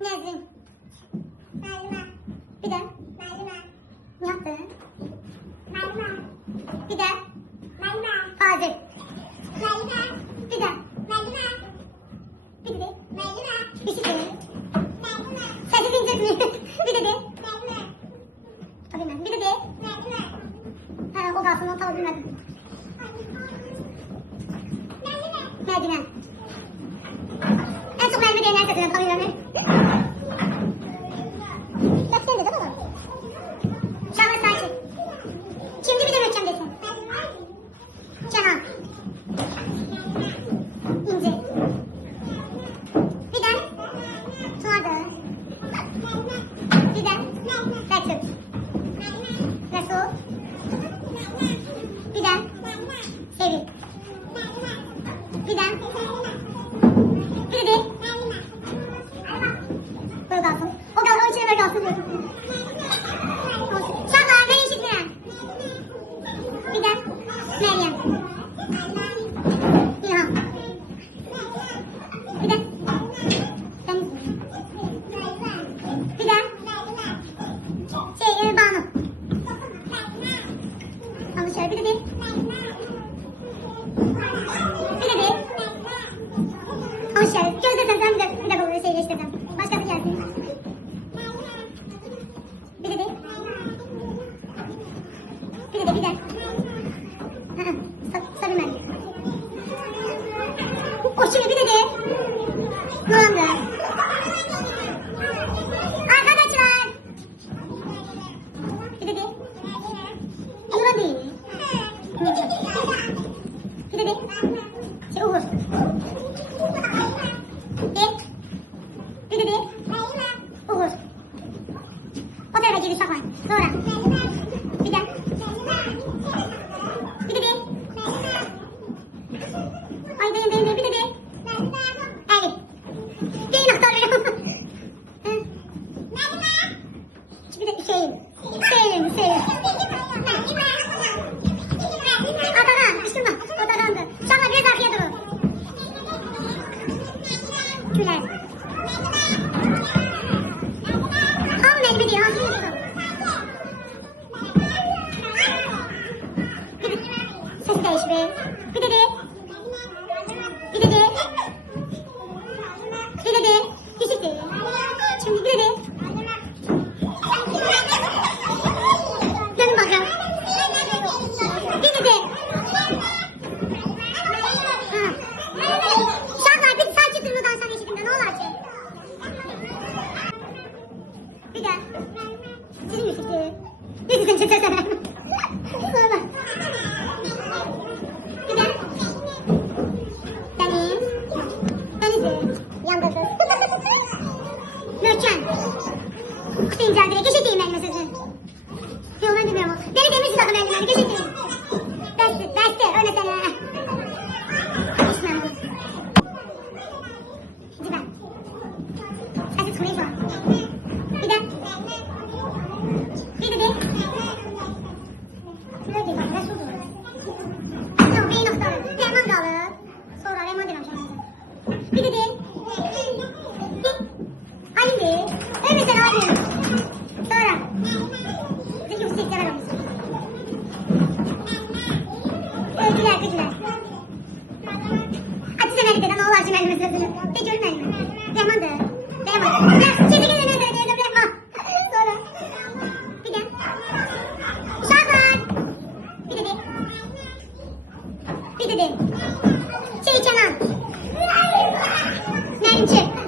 Nezrin. Merdiven. Bir de. Merdiven. Yaptı. Merdiven. Bir de. Merdiven. Fazıl. Merdiven. Bir de. Merdiven. Bir de. Merdiven. Bisiklet. Merdiven. Sesi dinletmiyor. Bir de. Merdiven. Tabii ben. Bir de. Merdiven. Ha, o kalsın o tabii bilmedim. Merdiven. En çok mermi değinen sesinden tabii ben. Bak sen de değil mi? Şahmet sakin. Şimdi bir de ölçeceğim desin. Canan. İnce. Bir de. Tuğadı. Bir de. Betül. Resul. Bir de. Sevil. Bir de. Bir de. Böyle kalsın. O kalsın. O içine böyle kalsın diyorum. Şahlar beni işitmeyen. Bir de. Meryem. İlham. Bir de. Deniz. Bir de. Banu. Yanlış yer. Bir de. Bir de. Hoş geldin. Göz desem sen bir de böyle şeyle istesem. Başkası gelsin. Bir de. Bir de. Bir de. Sarı mermi. O şimdi bir de. Nurhan'da. Arkadaşlar. Bir de. Nurhan değil. Bir de. Uğur. Bir de. Uğur. O tarafa geri saklan. Sonra. Bir de. Bir de. Ay benim. Bir de. Elif. Değil aktarıyorum. Bir de Selim. Atakan. Üstüme. Atakan'dı. Şaka biraz arkaya durun. Güler. Al elimi diyor. Ses değiş be. Bir de. Bir de. Bir de. Küçük değil. Şimdi bir de. Dönün bakalım. Bir de. Şahlar bir sakin durmadan sana eşitinde ne olacak? Bir de. Sizin müzikleri. Bir de çıksana. Sonra. Bir de. Deniz. Yanda kız. Nurçen. Kutu imza direkt. Geçirteyim elime sözü. Yok ben bilmiyorum. Beni demişsin takım elime. Geçirteyim. Beste. Öyle sana. İsmem bu. Ciben. Aziz Kureyfa. Bir de. Bir de. Böyle değil. Resul olur. Yok beyin aktarı. Rehman kalır. Sonra Rehman demem sonra. Bir de. Halim değil. Öyle sen Halim. Sonra. Zeki Hüseyin Cemal olmuş. Gücüler. Açı Semer'den oğlu Açı Mer'in sözünü. Peki ölmeyin mi? Rehman'dır. Şimdi gelin ne diyeceğim Rehman. Sonra. Bir de. Şahlar. Bir de. Bir de. Kenan. Merimçi.